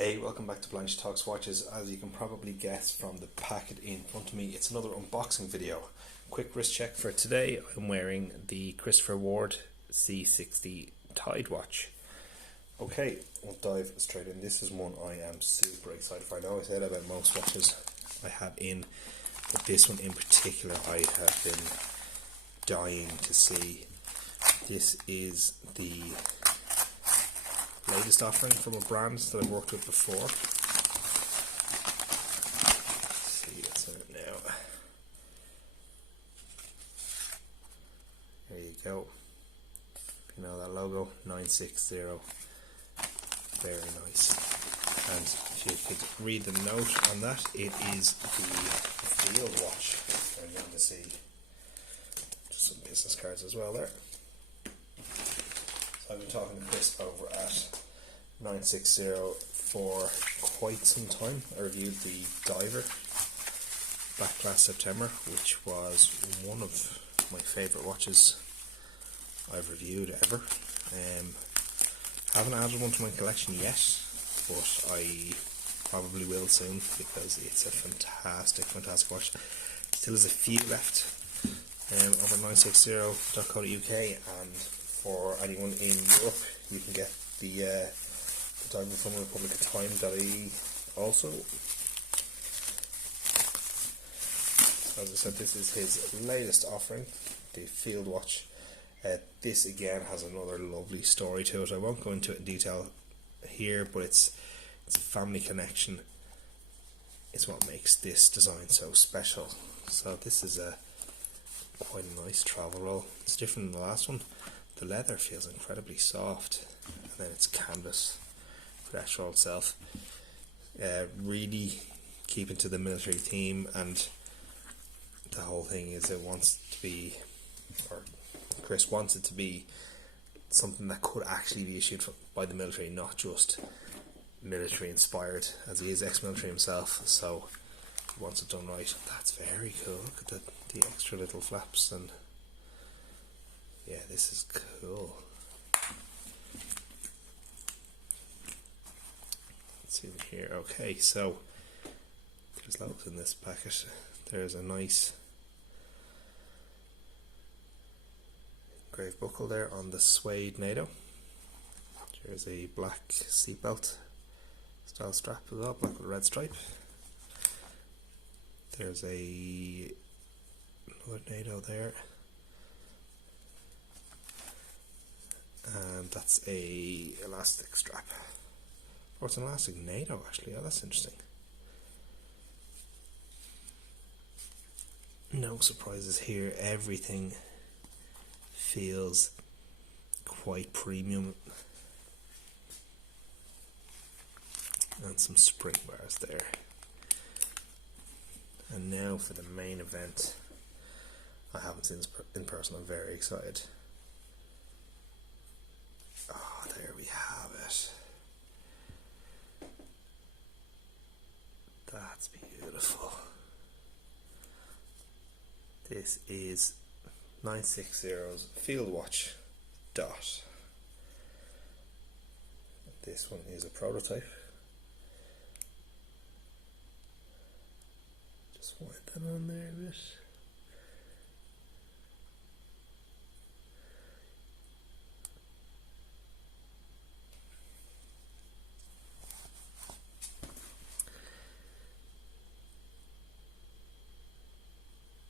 Hey, welcome back to Blanche Talks Watches. As you can probably guess from the packet in front of me, it's another unboxing video. Quick wrist check for today. I'm wearing the Christopher Ward C60 Tide watch. Okay, we'll dive straight in. This is one I am super excited for. I know I said about most watches I have in, but this one in particular I have been dying to see. This is the latest offering from a brand that I've worked with before. Let's see what's in it now. There you go. You know that logo, 960. Very nice. And if you could read the note on that, it is the field watch. And you're going to see some business cards as well there. I've been talking to Chris over at 960 for quite some time. I reviewed the Diver back last September, which was one of my favourite watches I've reviewed ever. Haven't added one to my collection yet, but I probably will soon because it's a fantastic watch. Still has a few left over at 960.co.uk, and for anyone in Europe, you can get the diamond from republicoftime.ie also. So as I said, this is his latest offering, the field watch. This again has another lovely story to it. I won't go into it in detail here, but it's a family connection. It's what makes this design so special. So this is quite a nice travel roll. It's different than the last one. The leather feels incredibly soft, and then it's canvas for the actual itself. Really keeping to the military theme, and the whole thing is it wants to be, or Chris wants it to be, something that could actually be issued by the military, not just military inspired, as he is ex-military himself, so he wants it done right. That's very cool. Look at the extra little flaps, and yeah, this is cool. Let's see here. Okay, so there's loads in this packet. There's a nice engraved buckle there on the suede NATO. There's a black seatbelt style strap as well, black with a red stripe. There's another NATO there. And that's a elastic strap. Oh, it's an elastic NATO actually. Oh, that's interesting. No surprises here. Everything feels quite premium. And some spring bars there. And now for the main event. I haven't seen this in person. I'm very excited. Oh, there we have it. That's beautiful. This is 960's Field Watch Dot. This one is a prototype. Just wind that on there a bit.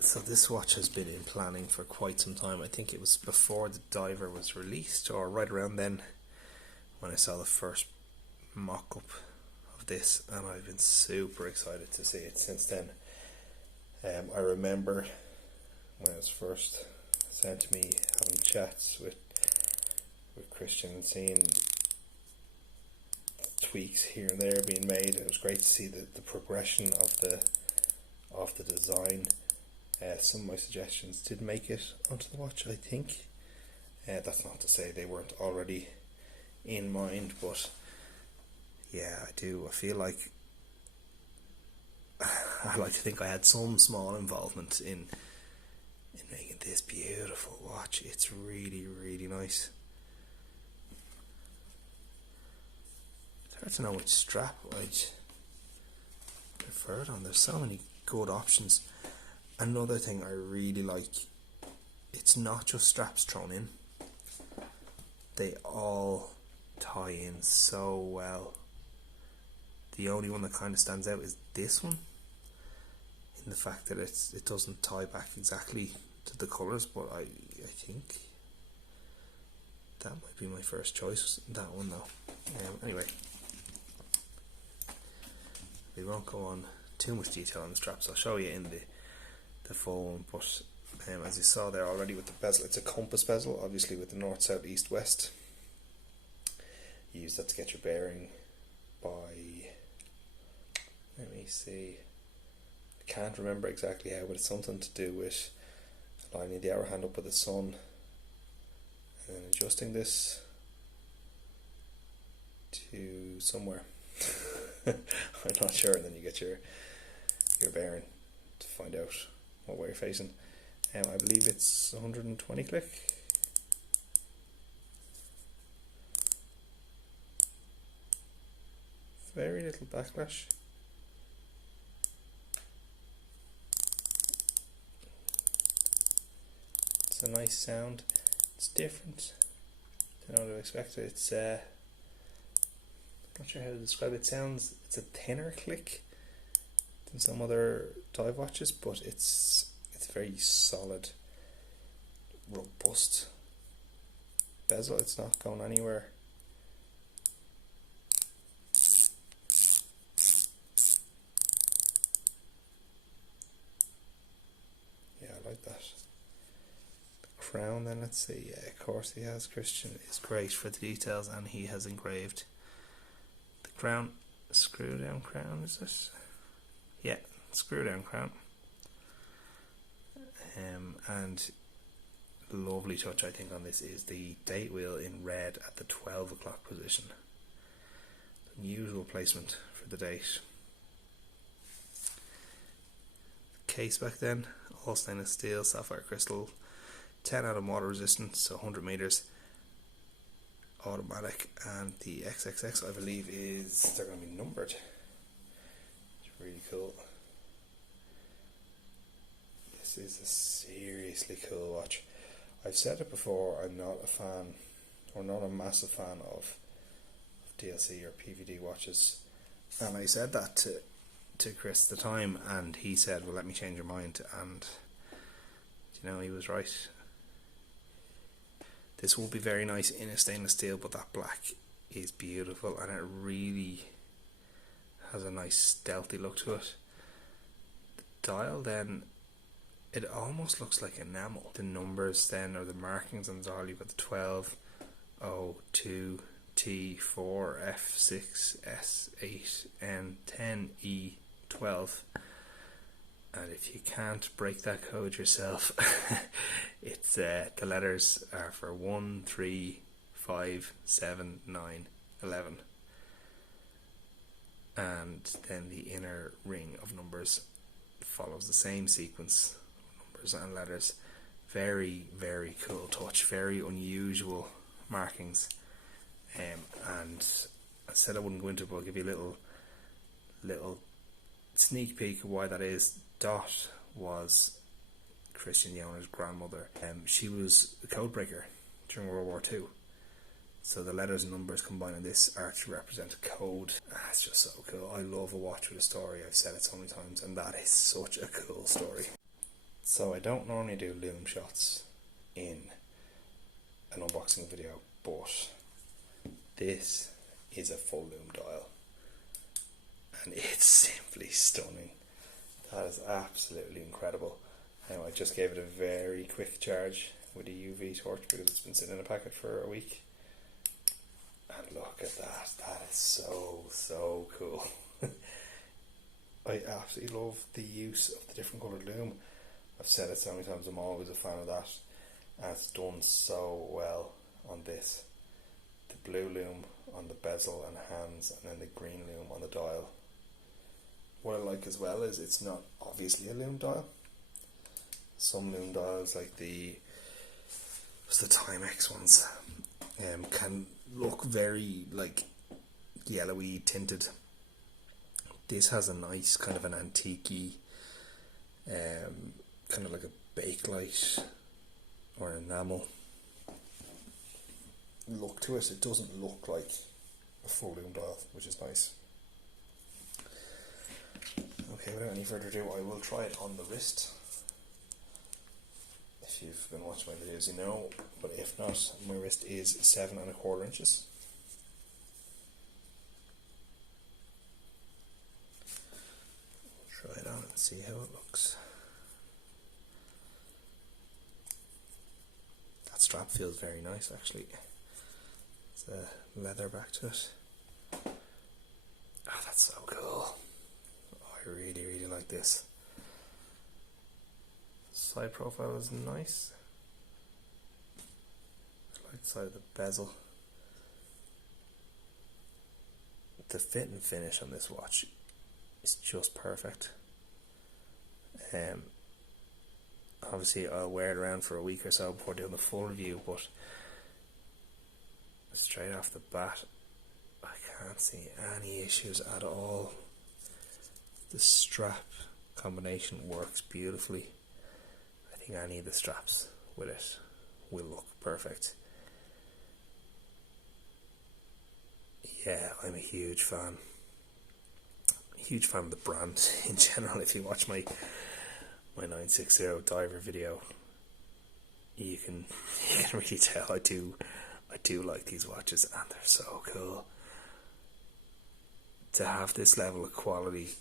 So this watch has been in planning for quite some time. I think it was before the Diver was released, or right around then, when I saw the first mock-up of this, and I've been super excited to see it since then. I remember when it was first sent to me, having chats with Christian and seeing tweaks here and there being made. It was great to see the progression of the design. Some of my suggestions did make it onto the watch, I think. That's not to say they weren't already in mind, but yeah, I do. I feel like I like to think I had some small involvement in making this beautiful watch. It's really, really nice. hard to know which strap I'd prefer it on. There's so many good options. Another thing I really like, it's not just straps thrown in. They all tie in so well. The only one that kind of stands out is this one, in the fact that it doesn't tie back exactly to the colours, but I think that might be my first choice, that one though. Anyway, we won't go on too much detail on the straps. I'll show you in the full one, but as you saw there already with the bezel, it's a compass bezel, obviously with the north, south, east, west. You use that to get your bearing by, let me see, I can't remember exactly how, but it's something to do with lining the hour hand up with the sun and then adjusting this to somewhere. I'm not sure, and then you get your bearing to find out what way you're facing. I believe it's 120 click. Very little backlash. It's a nice sound. It's different. Don't know what to expect. It's not sure how to describe it. It sounds, it's a thinner click than some other dive watches, but it's very solid, robust bezel. It's not going anywhere. Yeah, I like that. The crown then, let's see. Yeah, of course he has. Christian is great for the details, and he has engraved the crown. Screw down crown, is it? Yeah, screw down crown. And lovely touch I think on this is the date wheel in red at the 12 o'clock position. Unusual placement for the date. The case back then, all stainless steel, sapphire crystal, 10 atom water resistant, so 100 meters, automatic, and the XXX I believe they're going to be numbered. It's really cool. This is a seriously cool watch. I've said it before, I'm not a fan, or not a massive fan of DLC or PVD watches, and I said that to Chris at the time, and he said, well, let me change your mind, and you know, he was right. This will be very nice in a stainless steel, but that black is beautiful, and it really has a nice stealthy look to it. The dial then, it almost looks like enamel. The numbers then, or the markings on the dial, you've got the 12, O2, T4, F6, S8, N10, E12. And if you can't break that code yourself, it's the letters are for 1, 3, 5, 7, 9, 11. And then the inner ring of numbers follows the same sequence of numbers and letters. Very, very cool touch, very unusual markings. And I said I wouldn't go into it, but I'll give you a little sneak peek of why that is. Dot was Christian Yoner's grandmother. She was a code breaker during World War II. So the letters and numbers combined in this are to represent a code. It's just so cool. I love a watch with a story. I've said it so many times, and that is such a cool story. So I don't normally do loom shots in an unboxing video, but this is a full loom dial, and it's simply stunning. That is absolutely incredible. I just gave it a very quick charge with a UV torch because it's been sitting in a packet for a week. And look at that. That is so cool. I absolutely love the use of the different coloured loom. I've said it so many times, I'm always a fan of that. And it's done so well on this. The blue loom on the bezel and hands, and then the green loom on the dial. What I like as well is it's not obviously a loom dial. Some loom dials, like the Timex ones, can look very like yellowy tinted. This has a nice kind of an antique-y, kind of like a bakelite or enamel look to it. It doesn't look like a full loom dial, which is nice. Okay, without any further ado, I will try it on the wrist. If you've been watching my videos, you know, but if not, my wrist is 7 1/4 inches. Try it on and see how it looks. That strap feels very nice, actually. It's a leather back to it. Oh, that's so cool. Oh, I really, really like this. Side profile is nice. I like the side of the bezel. The fit and finish on this watch is just perfect. Obviously I'll wear it around for a week or so before doing the full review, but straight off the bat I can't see any issues at all. The strap combination works beautifully. I think any of the straps with it will look perfect. Yeah, I'm a huge fan. Huge fan of the brand in general. If you watch my 960 diver video, you can really tell I do like these watches, and they're so cool. To have this level of quality,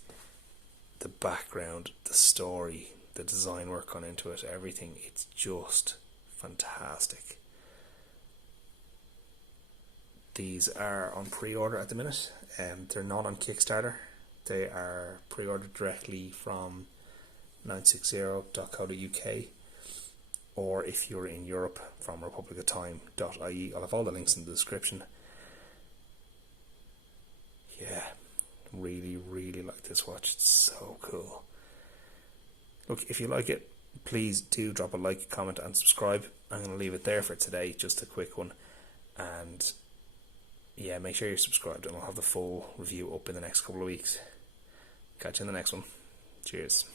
the background, the story, the design work gone into it, everything, it's just fantastic. These are on pre-order at the minute. They're not on Kickstarter. They are pre-ordered directly from 960.co.uk, or if you're in Europe, from republicoftime.ie. I'll have all the links in the description. Yeah, really, really like this watch. It's so cool. Look, if you like it, please do drop a like, comment and subscribe. I'm going to leave it there for today, just a quick one. And yeah, make sure you're subscribed, and I'll have the full review up in the next couple of weeks. Catch you in the next one. Cheers.